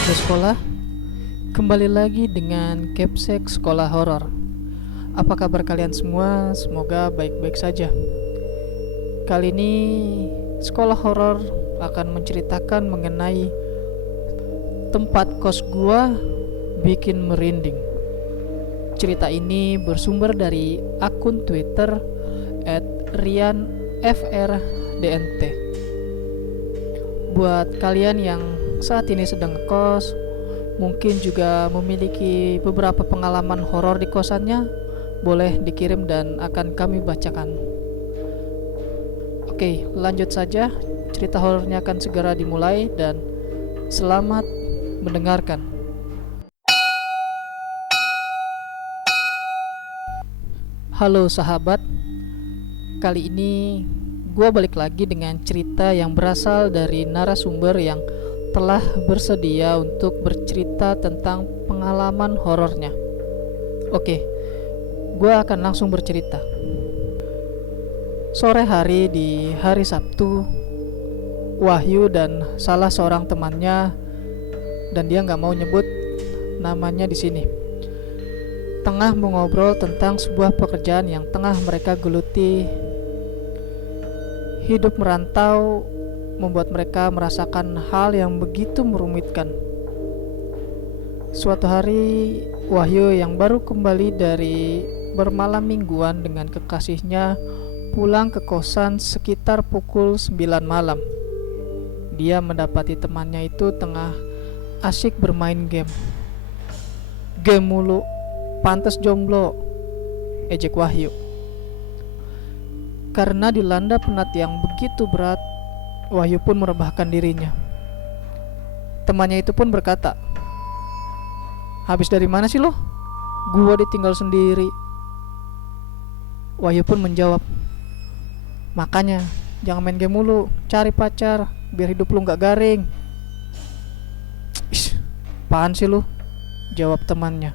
Waktu sekolah, kembali lagi dengan Capsek Sekolah Horor. Apa kabar kalian semua? Semoga baik-baik saja. Kali ini Sekolah Horor akan menceritakan mengenai tempat kos gua bikin merinding. Cerita ini bersumber dari akun Twitter @rianfrdnt. Buat kalian yang saat ini sedang ngekos, mungkin juga memiliki beberapa pengalaman horor di kosannya, boleh dikirim dan akan kami bacakan. Oke, lanjut saja. Cerita horornya akan segera dimulai dan selamat mendengarkan. Halo sahabat, kali ini gue balik lagi dengan cerita yang berasal dari narasumber yang telah bersedia untuk bercerita tentang pengalaman horornya. Oke, gue akan langsung bercerita. Sore hari di hari Sabtu, Wahyu dan salah seorang temannya, dan dia nggak mau nyebut namanya di sini, tengah mengobrol tentang sebuah pekerjaan yang tengah mereka geluti. Hidup merantau membuat mereka merasakan hal yang begitu merumitkan. Suatu hari, Wahyu yang baru kembali dari bermalam mingguan dengan kekasihnya pulang ke kosan sekitar pukul 9 malam. Dia mendapati temannya itu tengah asyik bermain game. Game mulu, pantes jomblo, ejek Wahyu. Karena dilanda penat yang begitu berat, Wahyu pun merebahkan dirinya. Temannya itu pun berkata, "Habis dari mana sih lo? Gua ditinggal sendiri." Wahyu pun menjawab, "Makanya jangan main game mulu, cari pacar biar hidup lu gak garing." "Ish, apaan sih lu?" jawab temannya.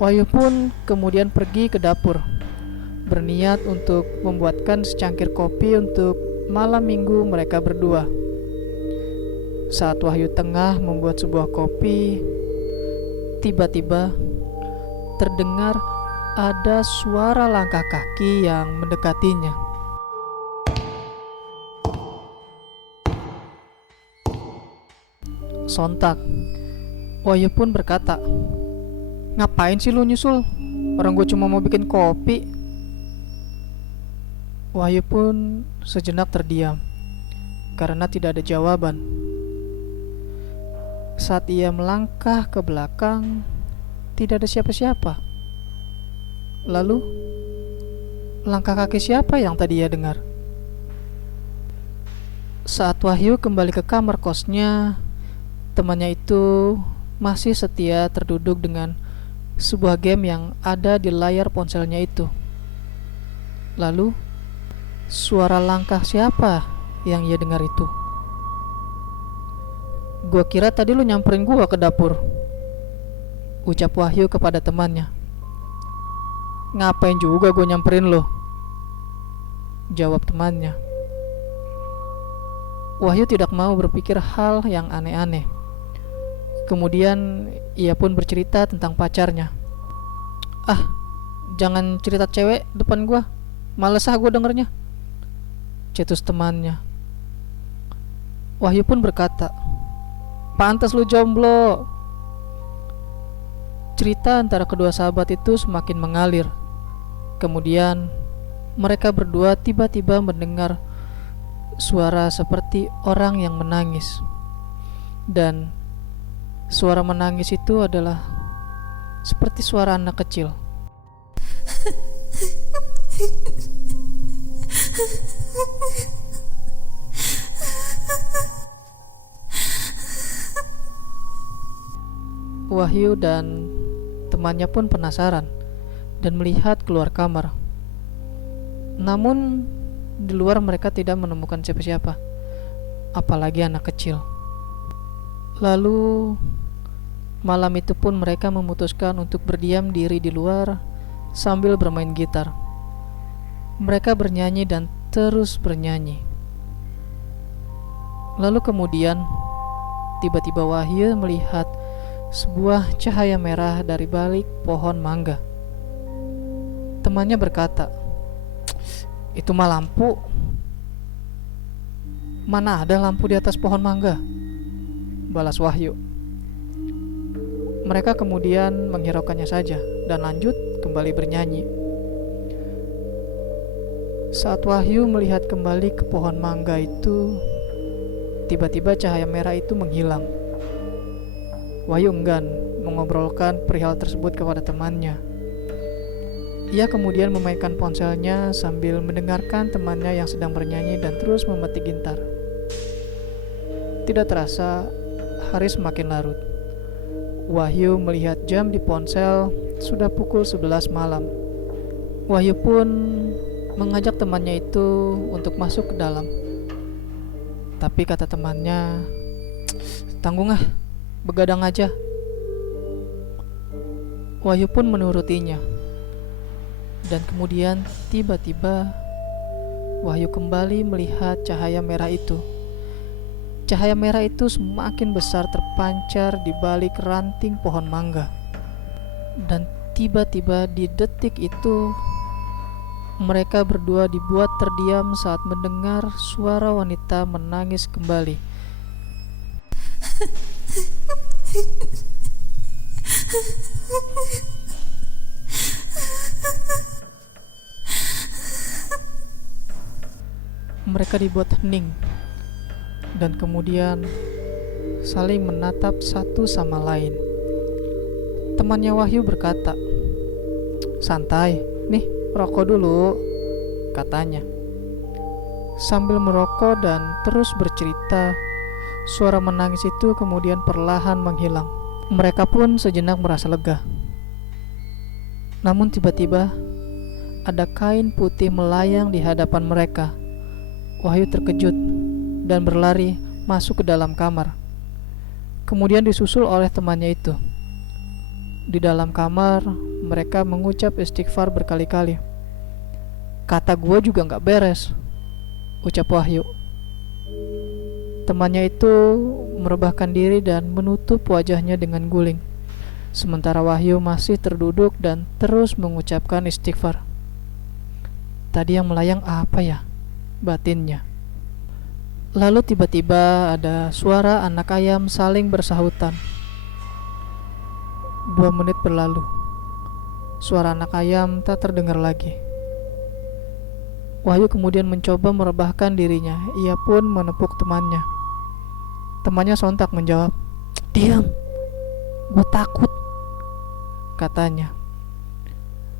Wahyu pun kemudian pergi ke dapur, berniat untuk membuatkan secangkir kopi untuk malam minggu mereka berdua. Saat Wahyu tengah membuat sebuah kopi, tiba-tiba terdengar ada suara langkah kaki yang mendekatinya. Sontak, Wahyu pun berkata, "Ngapain sih lu nyusul? Orang gue cuma mau bikin kopi." Wahyu pun sejenak terdiam karena tidak ada jawaban. Saat ia melangkah ke belakang, tidak ada siapa-siapa. Lalu, langkah kaki siapa yang tadi ia dengar? Saat Wahyu kembali ke kamar kosnya, temannya itu masih setia terduduk dengan sebuah game yang ada di layar ponselnya itu. Lalu, suara langkah siapa yang ia dengar itu? "Gua kira tadi lu nyamperin gua ke dapur," ucap Wahyu kepada temannya. "Ngapain juga gua nyamperin lo?" jawab temannya. Wahyu tidak mau berpikir hal yang aneh-aneh. Kemudian ia pun bercerita tentang pacarnya. "Ah, jangan cerita cewek depan gua, males gua dengernya," cetus temannya. Wahyu pun berkata, "Pantes lu jomblo." Cerita antara kedua sahabat itu semakin mengalir. Kemudian mereka berdua tiba-tiba mendengar suara seperti orang yang menangis. Dan suara menangis itu adalah seperti suara anak kecil. Wahyu dan temannya pun penasaran dan melihat keluar kamar. Namun di luar mereka tidak menemukan siapa-siapa, apalagi anak kecil. Lalu malam itu pun mereka memutuskan untuk berdiam diri di luar sambil bermain gitar. Mereka bernyanyi dan terus bernyanyi. Lalu kemudian tiba-tiba Wahyu melihat sebuah cahaya merah dari balik pohon mangga. Temannya berkata, "Itu mah lampu." "Mana ada lampu di atas pohon mangga?" balas Wahyu. Mereka kemudian menghiraukannya saja dan lanjut kembali bernyanyi. Saat Wahyu melihat kembali ke pohon mangga itu, tiba-tiba cahaya merah itu menghilang. Wahyu enggan mengobrolkan perihal tersebut kepada temannya. Ia kemudian memainkan ponselnya sambil mendengarkan temannya yang sedang bernyanyi dan terus memetik gitar. Tidak terasa, hari semakin larut. Wahyu melihat jam di ponsel, sudah pukul 11 malam. Wahyu pun mengajak temannya itu untuk masuk ke dalam. Tapi kata temannya, "Tanggung ah, begadang aja." Wahyu pun menurutinya. Dan kemudian tiba-tiba Wahyu kembali melihat cahaya merah itu. Cahaya merah itu semakin besar terpancar di balik ranting pohon mangga. Dan tiba-tiba di detik itu mereka berdua dibuat terdiam saat mendengar suara wanita menangis kembali. Mereka dibuat hening dan kemudian saling menatap satu sama lain. Temannya Wahyu berkata, "Santai, nih rokok dulu," katanya. Sambil merokok dan terus bercerita, suara menangis itu kemudian perlahan menghilang. Mereka pun sejenak merasa lega. Namun tiba-tiba ada kain putih melayang di hadapan mereka. Wahyu terkejut dan berlari masuk ke dalam kamar. Kemudian disusul oleh temannya itu. Di dalam kamar, mereka mengucap istighfar berkali-kali. "Kata gua juga gak beres," ucap Wahyu. Temannya itu merebahkan diri dan menutup wajahnya dengan guling. Sementara Wahyu masih terduduk dan terus mengucapkan istighfar. Tadi yang melayang apa ya? Batinnya. Lalu tiba-tiba ada suara anak ayam saling bersahutan. 2 menit berlalu. Suara anak ayam tak terdengar lagi. Wahyu kemudian mencoba merebahkan dirinya. Ia pun menepuk temannya. Temannya sontak menjawab, "Diam, gue takut," katanya.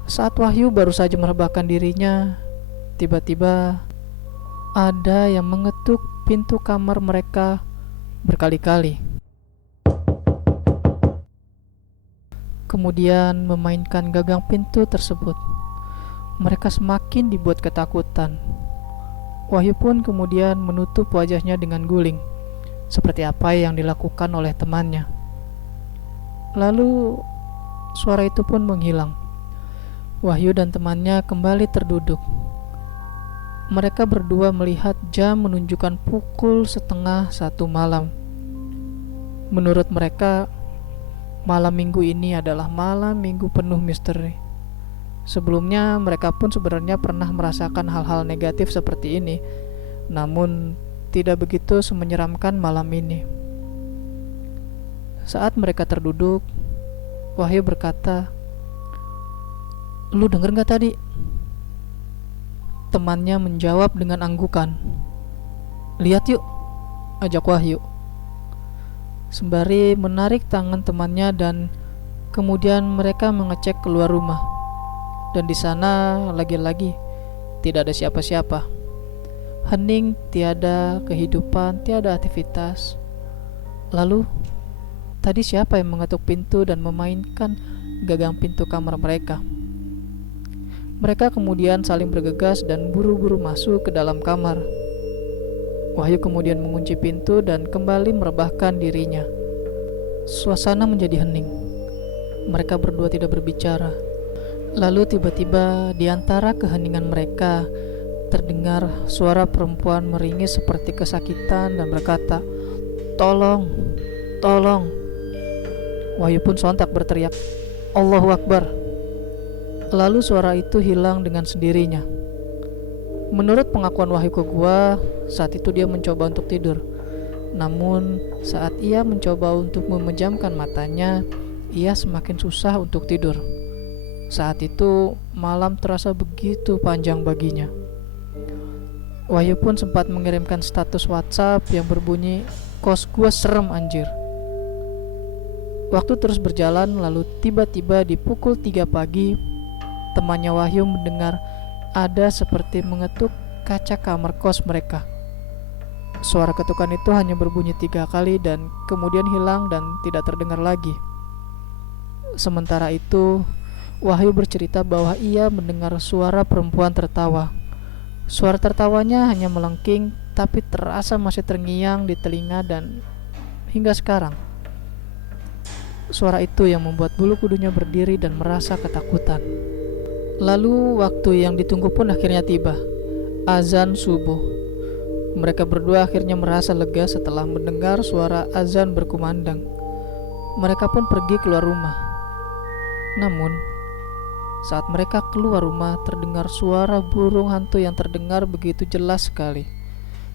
Saat Wahyu baru saja merebahkan dirinya, tiba-tiba ada yang mengetuk pintu kamar mereka berkali-kali. Kemudian memainkan gagang pintu tersebut. Mereka semakin dibuat ketakutan. Wahyu pun kemudian menutup wajahnya dengan guling, seperti apa yang dilakukan oleh temannya. Lalu suara itu pun menghilang. Wahyu dan temannya kembali terduduk. Mereka berdua melihat jam menunjukkan pukul 12:30 malam. Menurut mereka, malam minggu ini adalah malam minggu penuh misteri. Sebelumnya mereka pun sebenarnya pernah merasakan hal-hal negatif seperti ini, namun tidak begitu menyeramkan malam ini. Saat mereka terduduk, Wahyu berkata, "Lu denger gak tadi?" Temannya menjawab dengan anggukan. "Lihat yuk," ajak Wahyu. Sembari menarik tangan temannya dan kemudian mereka mengecek keluar rumah. Dan di sana lagi-lagi tidak ada siapa-siapa. Hening, tiada kehidupan, tiada aktivitas. Lalu, tadi siapa yang mengetuk pintu dan memainkan gagang pintu kamar mereka? Mereka kemudian saling bergegas dan buru-buru masuk ke dalam kamar. Wahyu kemudian mengunci pintu dan kembali merebahkan dirinya. Suasana menjadi hening. Mereka berdua tidak berbicara. Lalu tiba-tiba di antara keheningan mereka terdengar suara perempuan meringis seperti kesakitan dan berkata, "Tolong, Tolong. Wahyu pun sontak berteriak, Allahu Akbar. Lalu suara itu hilang dengan sendirinya. Menurut pengakuan Wahyu ke gua, saat itu dia mencoba untuk tidur. Namun saat ia mencoba untuk memejamkan matanya, ia semakin susah untuk tidur. Saat itu malam terasa begitu panjang baginya. Wahyu pun sempat mengirimkan status WhatsApp yang berbunyi, kos gua serem anjir. Waktu terus berjalan, lalu tiba-tiba di pukul 3 pagi, temannya Wahyu mendengar ada seperti mengetuk kaca kamar kos mereka. Suara ketukan itu hanya berbunyi 3 kali dan kemudian hilang dan tidak terdengar lagi. Sementara itu, Wahyu bercerita bahwa ia mendengar suara perempuan tertawa. Suara tertawanya hanya melengking, tapi terasa masih terngiang di telinga dan hingga sekarang. Suara itu yang membuat bulu kudunya berdiri dan merasa ketakutan. Lalu waktu yang ditunggu pun akhirnya tiba. Azan subuh. Mereka berdua akhirnya merasa lega setelah mendengar suara azan berkumandang. Mereka pun pergi keluar rumah. Namun, saat mereka keluar rumah terdengar suara burung hantu yang terdengar begitu jelas sekali.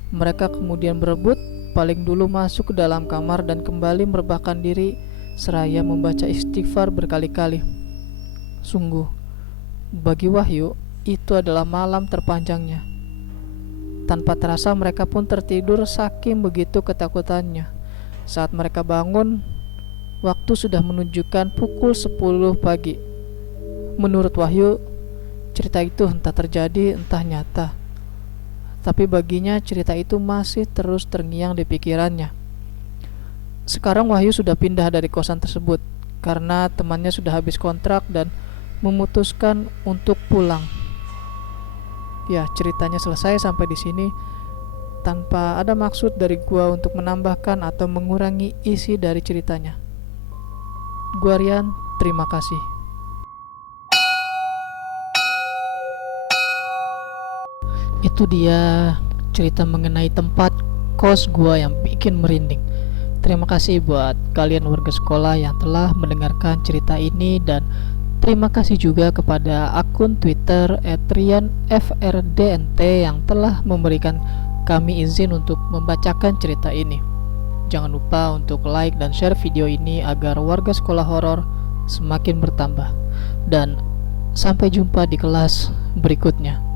Mereka kemudian berebut paling dulu masuk ke dalam kamar dan kembali merebahkan diri seraya membaca istighfar berkali-kali. Sungguh, bagi Wahyu itu adalah malam terpanjangnya. Tanpa terasa mereka pun tertidur saking begitu ketakutannya. Saat mereka bangun, waktu sudah menunjukkan pukul 10 pagi. Menurut Wahyu, cerita itu entah terjadi entah nyata. Tapi baginya cerita itu masih terus terngiang di pikirannya. Sekarang Wahyu sudah pindah dari kosan tersebut karena temannya sudah habis kontrak dan memutuskan untuk pulang. Ya, ceritanya selesai sampai di sini tanpa ada maksud dari gua untuk menambahkan atau mengurangi isi dari ceritanya. Gua Rian, terima kasih. Itu dia cerita mengenai tempat kos gua yang bikin merinding. Terima kasih buat kalian warga sekolah yang telah mendengarkan cerita ini, dan terima kasih juga kepada akun Twitter @rianfrdnt yang telah memberikan kami izin untuk membacakan cerita ini. Jangan lupa untuk like dan share video ini agar warga sekolah horor semakin bertambah. Dan sampai jumpa di kelas berikutnya.